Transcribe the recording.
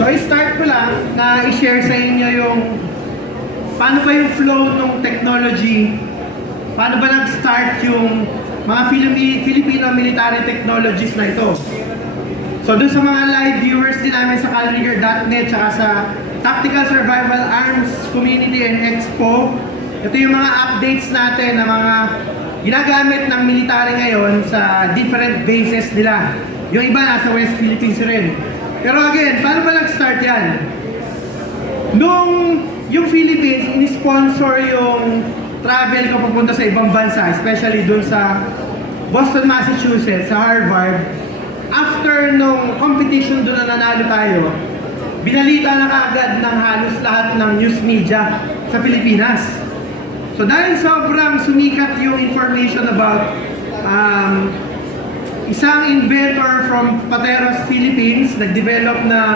So i-start ko lang na i-share sa inyo yung paano ba yung flow ng technology, paano ba nag-start yung mga Filipino military technologies na ito. So doon sa mga live viewers din namin sa calrigger.net tsaka sa Tactical Survival Arms Community and Expo, ito yung mga updates natin na mga ginagamit ng military ngayon sa different bases nila. Yung iba nasa West Philippines rin. Pero again, paano ba nag-start yan? Nung yung Philippines, in-sponsor yung travel ko papunta sa ibang bansa, especially dun sa Boston, Massachusetts, sa Harvard. After nung competition dun na nanalo tayo, binalita na kaagad ng halos lahat ng news media sa Pilipinas. So dahil sobrang sumikat yung information about isang inventor from Pateros, Philippines, nag-develop ng